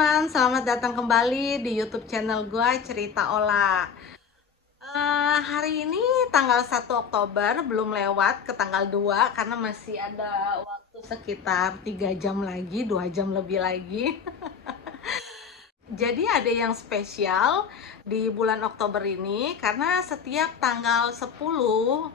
teman-teman, selamat datang kembali di YouTube channel gue Cerita Ola. Hari ini tanggal 1 Oktober, belum lewat ke tanggal 2 karena masih ada waktu sekitar 3 jam lagi, 2 jam lebih lagi. Jadi ada yang spesial di bulan Oktober ini karena setiap tanggal 10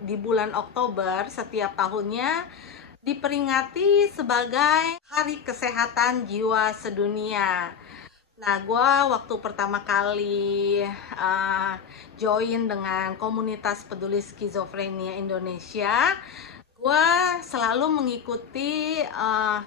di bulan Oktober setiap tahunnya diperingati sebagai Hari Kesehatan Jiwa Sedunia. Nah, gue waktu pertama kali join dengan komunitas peduli skizofrenia Indonesia, gue selalu mengikuti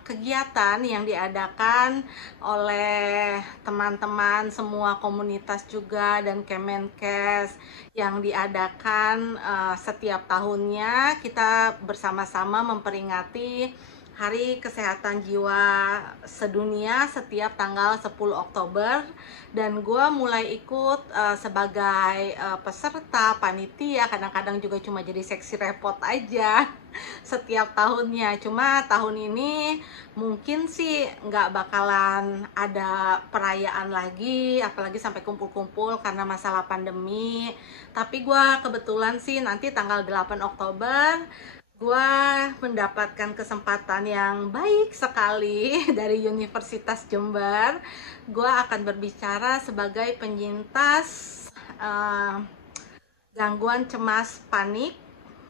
kegiatan yang diadakan oleh teman-teman semua komunitas juga dan Kemenkes yang diadakan setiap tahunnya. Kita bersama-sama memperingati Hari Kesehatan Jiwa Sedunia setiap tanggal 10 Oktober, dan gue mulai ikut sebagai peserta panitia, kadang-kadang juga cuma jadi seksi repot aja setiap tahunnya. Cuma tahun ini mungkin sih nggak bakalan ada perayaan lagi, apalagi sampai kumpul-kumpul karena masalah pandemi. Tapi gue kebetulan sih nanti tanggal 8 Oktober gue mendapatkan kesempatan yang baik sekali dari Universitas Jember. Gue akan berbicara sebagai penyintas gangguan cemas panik.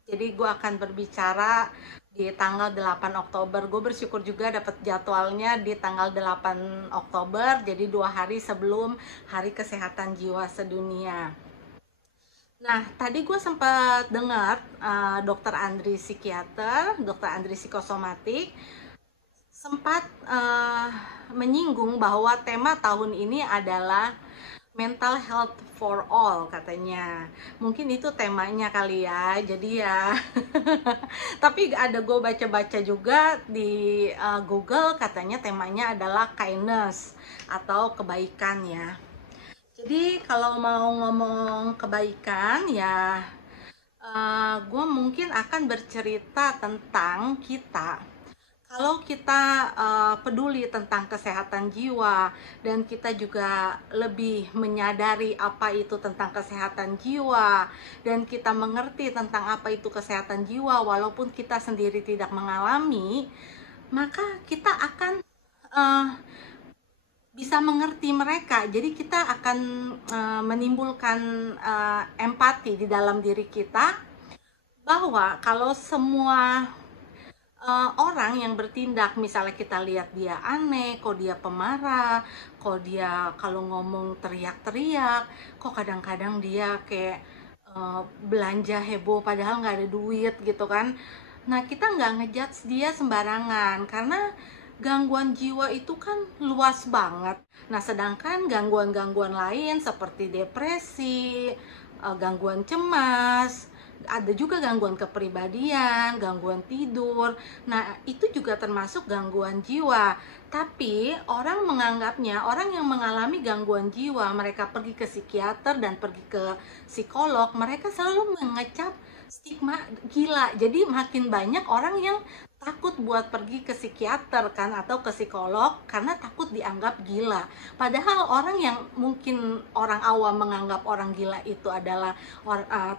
Jadi gue akan berbicara di tanggal 8 Oktober. Gue bersyukur juga dapat jadwalnya di tanggal 8 Oktober. Jadi 2 hari sebelum Hari Kesehatan Jiwa Sedunia. Nah, tadi gue sempat dengar dokter Andri psikiater, dokter Andri psikosomatik sempat menyinggung bahwa tema tahun ini adalah mental health for all katanya. Mungkin itu temanya kali ya. Jadi ya tapi ada gue baca-baca juga di Google, katanya temanya adalah kindness atau kebaikan ya. Jadi kalau mau ngomong kebaikan ya, gue mungkin akan bercerita tentang kita. Kalau kita peduli tentang kesehatan jiwa dan kita juga lebih menyadari apa itu tentang kesehatan jiwa dan kita mengerti tentang apa itu kesehatan jiwa walaupun kita sendiri tidak mengalami, maka kita akan bisa mengerti mereka. Jadi kita akan menimbulkan empati di dalam diri kita, bahwa kalau semua orang yang bertindak, misalnya kita lihat dia aneh, kok dia pemarah, kok dia kalau ngomong teriak-teriak, kok kadang-kadang dia kayak belanja heboh padahal nggak ada duit gitu kan. Nah, kita nggak ngejudge dia sembarangan karena gangguan jiwa itu kan luas banget. Nah, sedangkan gangguan-gangguan lain seperti depresi, gangguan cemas, ada juga gangguan kepribadian, gangguan tidur. Nah, itu juga termasuk gangguan jiwa. Tapi orang menganggapnya, orang yang mengalami gangguan jiwa, mereka pergi ke psikiater dan pergi ke psikolog, mereka selalu mengecap stigma gila. Jadi makin banyak orang yang takut buat pergi ke psikiater kan atau ke psikolog karena takut dianggap gila. Padahal orang yang mungkin orang awam menganggap orang gila itu adalah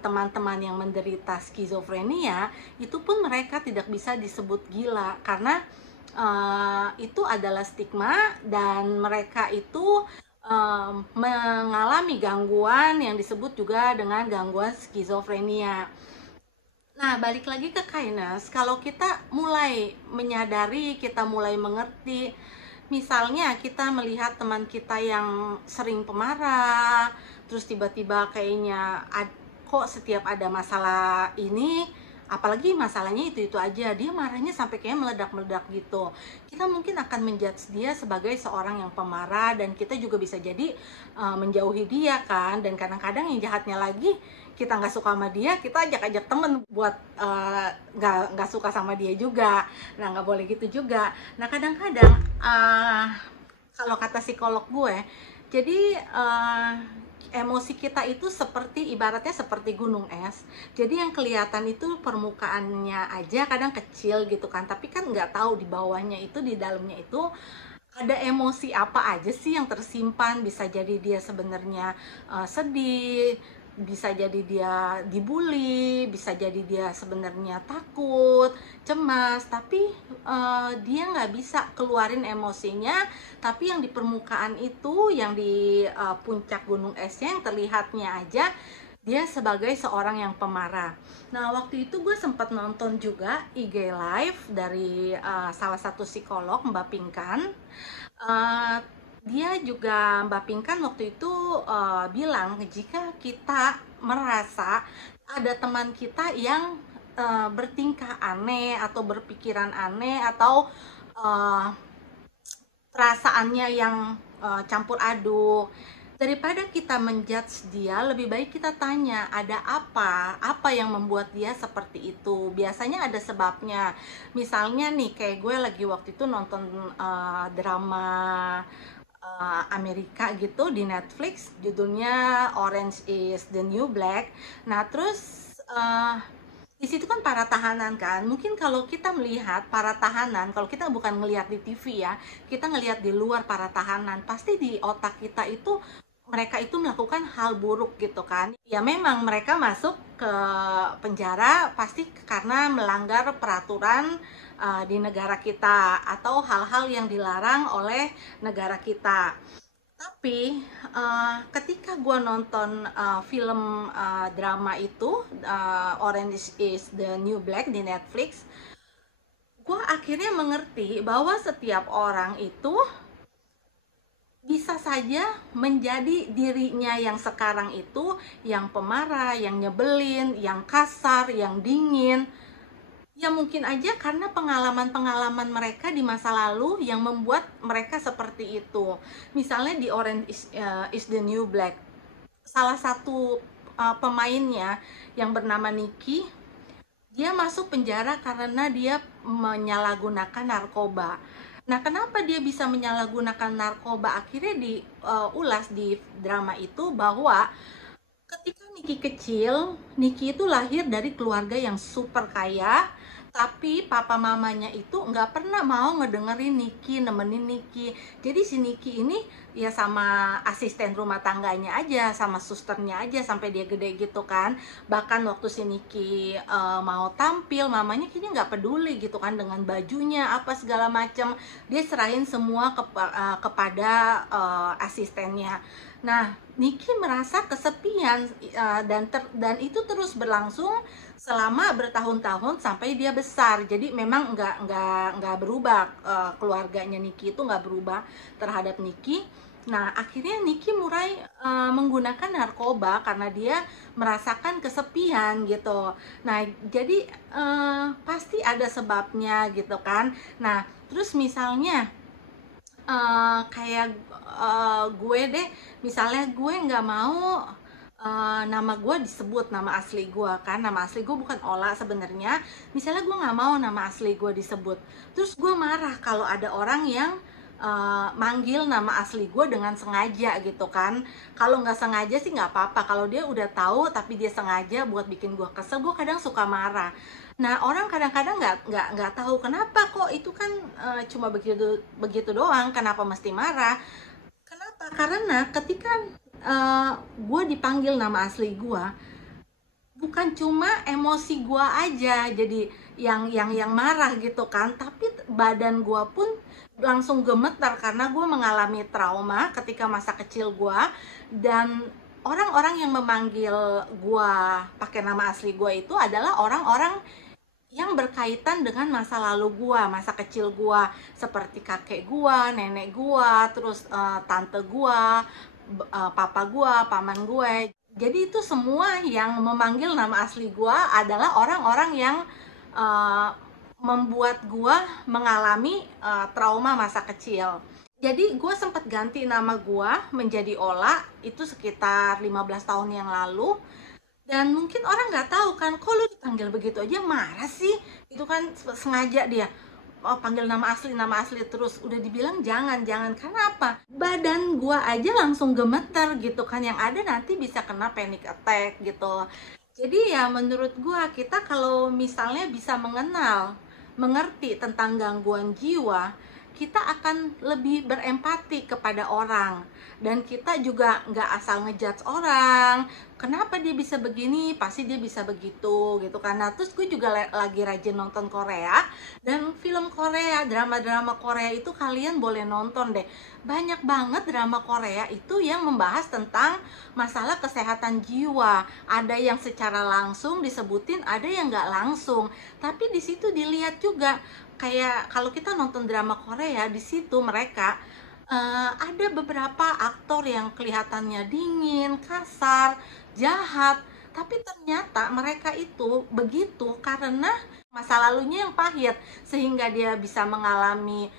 teman-teman yang menderita skizofrenia, itu pun mereka tidak bisa disebut gila karena itu adalah stigma dan mereka itu mengalami gangguan yang disebut juga dengan gangguan skizofrenia. Nah, balik lagi ke kindness, kalau kita mulai menyadari, kita mulai mengerti, misalnya kita melihat teman kita yang sering pemarah, terus tiba-tiba kayaknya kok setiap ada masalah ini, apalagi masalahnya itu aja, dia marahnya sampai kayak meledak-meledak gitu. Kita mungkin akan menjudge dia sebagai seorang yang pemarah, dan kita juga bisa jadi menjauhi dia kan. Dan kadang-kadang yang jahatnya lagi, kita nggak suka sama dia, kita ajak-ajak temen buat nggak suka sama dia juga. Nah, nggak boleh gitu juga. Nah, kadang-kadang kalau kata psikolog gue, jadi emosi kita itu seperti, ibaratnya seperti gunung es. Jadi yang kelihatan itu permukaannya aja kadang kecil gitu kan, tapi kan nggak tahu di bawahnya itu, di dalamnya itu ada emosi apa aja sih yang tersimpan. Bisa jadi dia sebenarnya sedih, bisa jadi dia dibully, bisa jadi dia sebenarnya takut, cemas, tapi dia nggak bisa keluarin emosinya. Tapi yang di permukaan itu, yang di puncak gunung esnya, yang terlihatnya aja dia sebagai seorang yang pemarah. Nah, waktu itu gue sempat nonton juga IG live dari salah satu psikolog, Mbak Pinkan. Eh, Dia juga, Mbak Pinkan waktu itu bilang jika kita merasa ada teman kita yang bertingkah aneh atau berpikiran aneh atau eh, perasaannya yang campur aduk, daripada kita menjudge dia, lebih baik kita tanya ada apa yang membuat dia seperti itu. Biasanya ada sebabnya. Misalnya nih, kayak gue lagi waktu itu nonton drama Amerika gitu di Netflix, judulnya Orange is the New Black. Nah, terus uh, di situ kan para tahanan kan. Mungkin kalau kita melihat para tahanan, kalau kita bukan ngelihat di TV ya, kita ngelihat di luar para tahanan, pasti di otak kita itu mereka itu melakukan hal buruk gitu kan. Ya memang mereka masuk ke penjara pasti karena melanggar peraturan di negara kita atau hal-hal yang dilarang oleh negara kita. Tapi ketika gue nonton film drama itu, Orange is the New Black di Netflix, gue akhirnya mengerti bahwa setiap orang itu bisa saja menjadi dirinya yang sekarang itu, yang pemarah, yang nyebelin, yang kasar, yang dingin. Ya mungkin aja karena pengalaman-pengalaman mereka di masa lalu yang membuat mereka seperti itu. Misalnya di Orange is the New Black, salah satu pemainnya yang bernama Nicky, dia masuk penjara karena dia menyalahgunakan narkoba. Nah, kenapa dia bisa menyalahgunakan narkoba? Akhirnya diulas di drama itu bahwa ketika Niki kecil, Niki itu lahir dari keluarga yang super kaya, tapi papa mamanya itu nggak pernah mau ngedengerin Niki, nemenin Niki. Jadi si Niki ini ya sama asisten rumah tangganya aja, sama susternya aja sampai dia gede gitu kan. Bahkan waktu si Niki mau tampil, mamanya kayaknya nggak peduli gitu kan dengan bajunya apa segala macam. Dia serahin semua kepada asistennya. Nah, Niki merasa kesepian dan itu terus berlangsung selama bertahun-tahun sampai dia besar. Jadi memang nggak berubah, keluarganya Niki itu nggak berubah terhadap Niki. Nah, akhirnya Niki mulai menggunakan narkoba karena dia merasakan kesepian gitu. Nah, jadi pasti ada sebabnya gitu kan. Nah, terus misalnya kayak gue deh, misalnya gue nggak mau nama gue disebut nama asli gue kan. Nama asli gue bukan Ola sebenarnya. Misalnya gue nggak mau nama asli gue disebut, terus gue marah kalau ada orang yang manggil nama asli gue dengan sengaja gitu kan. Kalau nggak sengaja sih nggak apa-apa, kalau dia udah tahu tapi dia sengaja buat bikin gue kesel, gue kadang suka marah. Nah, orang kadang-kadang nggak tahu kenapa kok itu kan cuma begitu begitu doang, kenapa mesti marah. Kenapa? Karena ketika gue dipanggil nama asli gue, bukan cuma emosi gue aja jadi yang marah gitu kan, tapi badan gue pun langsung gemetar karena gue mengalami trauma ketika masa kecil gue. Dan orang-orang yang memanggil gue pakai nama asli gue itu adalah orang-orang yang berkaitan dengan masa lalu gua, masa kecil gua, seperti kakek gua, nenek gua, terus tante gua, papa gua, paman gue. Jadi itu semua yang memanggil nama asli gua adalah orang-orang yang uh, membuat gua mengalami trauma masa kecil. Jadi gue sempat ganti nama gue menjadi Ola itu sekitar 15 tahun yang lalu. Dan mungkin orang nggak tahu kan, kok lu dipanggil begitu aja marah sih? Itu kan sengaja dia panggil nama asli terus. Udah dibilang jangan. Karena apa? Badan gua aja langsung gemeter gitu kan, yang ada nanti bisa kena panic attack gitu. Jadi ya menurut gua, kita kalau misalnya bisa mengenal, mengerti tentang gangguan jiwa, kita akan lebih berempati kepada orang. Dan kita juga nggak asal ngejudge orang, kenapa dia bisa begini, pasti dia bisa begitu gitu kan. Nah, terus gue juga lagi rajin nonton Korea, dan film Korea, drama-drama Korea itu kalian boleh nonton deh. Banyak banget drama Korea itu yang membahas tentang masalah kesehatan jiwa. Ada yang secara langsung disebutin, ada yang nggak langsung. Tapi di situ dilihat juga, kayak kalau kita nonton drama Korea, di situ mereka ada beberapa aktor yang kelihatannya dingin, kasar, jahat, tapi ternyata mereka itu begitu karena masa lalunya yang pahit, sehingga dia bisa mengalami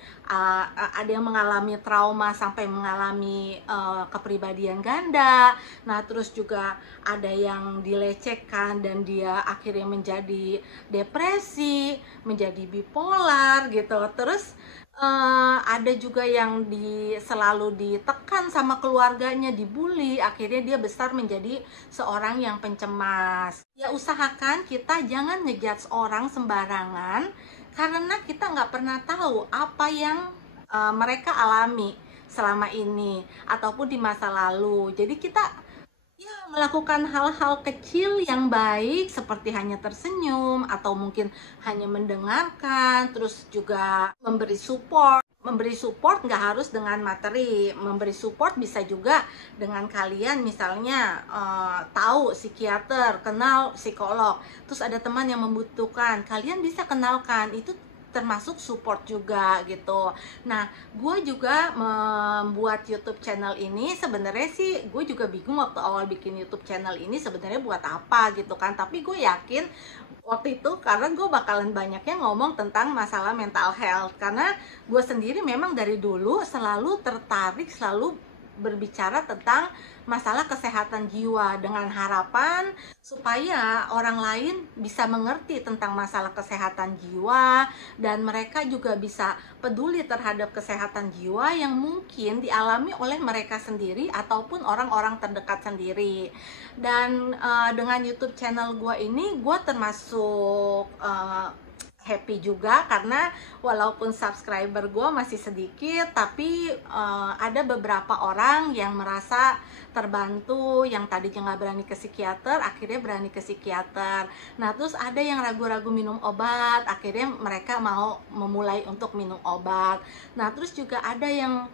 ada yang mengalami trauma sampai mengalami kepribadian ganda. Nah, terus juga ada yang dilecehkan dan dia akhirnya menjadi depresi, menjadi bipolar gitu. Terus ada juga yang selalu ditekan sama keluarganya, dibully, akhirnya dia besar menjadi seorang yang pencemas. Ya, usahakan kita jangan ngejudge orang sembarangan, karena kita nggak pernah tahu apa yang mereka alami selama ini ataupun di masa lalu. Jadi kita ya, melakukan hal-hal kecil yang baik seperti hanya tersenyum atau mungkin hanya mendengarkan, terus juga memberi support. Memberi support nggak harus dengan materi, memberi support bisa juga dengan kalian misalnya tahu psikiater, kenal psikolog, terus ada teman yang membutuhkan, kalian bisa kenalkan, itu termasuk support juga gitu. Nah, gue juga membuat YouTube channel ini, sebenarnya sih gue juga bingung waktu awal bikin YouTube channel ini sebenarnya buat apa gitu kan. Tapi gue yakin waktu itu karena gue bakalan banyaknya ngomong tentang masalah mental health, karena gue sendiri memang dari dulu selalu tertarik, selalu berbicara tentang masalah kesehatan jiwa dengan harapan supaya orang lain bisa mengerti tentang masalah kesehatan jiwa dan mereka juga bisa peduli terhadap kesehatan jiwa yang mungkin dialami oleh mereka sendiri ataupun orang-orang terdekat sendiri. Dan dengan YouTube channel gue ini, gue termasuk happy juga karena walaupun subscriber gue masih sedikit, tapi ada beberapa orang yang merasa terbantu, yang tadinya nggak berani ke psikiater akhirnya berani ke psikiater. Nah, terus ada yang ragu-ragu minum obat, akhirnya mereka mau memulai untuk minum obat. Nah, terus juga ada yang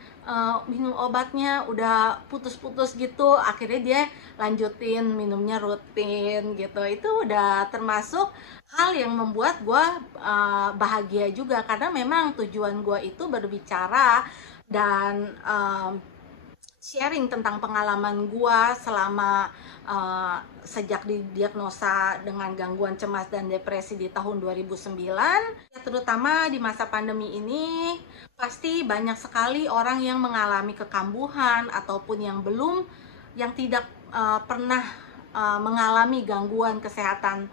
minum obatnya udah putus-putus gitu, akhirnya dia lanjutin minumnya rutin gitu. Itu udah termasuk hal yang membuat gue bahagia juga, karena memang tujuan gue itu berbicara dan sharing tentang pengalaman gue selama sejak didiagnosa dengan gangguan cemas dan depresi di tahun 2009. Ya, terutama di masa pandemi ini pasti banyak sekali orang yang mengalami kekambuhan ataupun yang tidak pernah mengalami gangguan kesehatan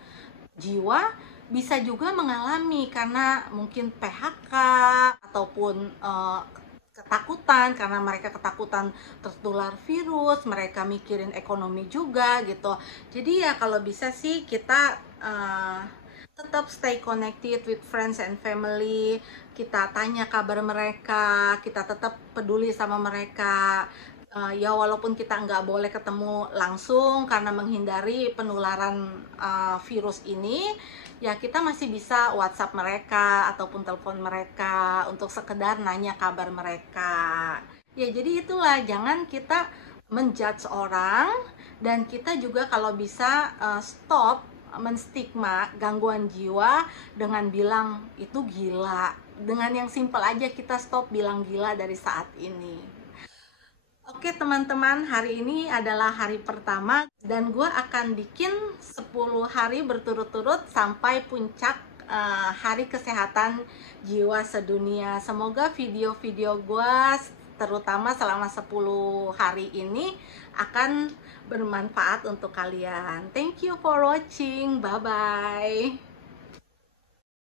jiwa, bisa juga mengalami karena mungkin PHK ataupun ketakutan, karena mereka ketakutan tertular virus, mereka mikirin ekonomi juga gitu. Jadi ya kalau bisa sih kita tetap stay connected with friends and family, kita tanya kabar mereka, kita tetap peduli sama mereka. Ya walaupun kita nggak boleh ketemu langsung karena menghindari penularan virus ini, ya kita masih bisa WhatsApp mereka ataupun telepon mereka untuk sekedar nanya kabar mereka. Ya jadi itulah, jangan kita menjudge orang, dan kita juga kalau bisa stop menstigma gangguan jiwa dengan bilang itu gila. Dengan yang simple aja kita stop bilang gila dari saat ini. Oke teman-teman, hari ini adalah hari pertama dan gue akan bikin 10 hari berturut-turut sampai puncak hari kesehatan jiwa sedunia. Semoga video-video gue terutama selama 10 hari ini akan bermanfaat untuk kalian. Thank you for watching, bye-bye.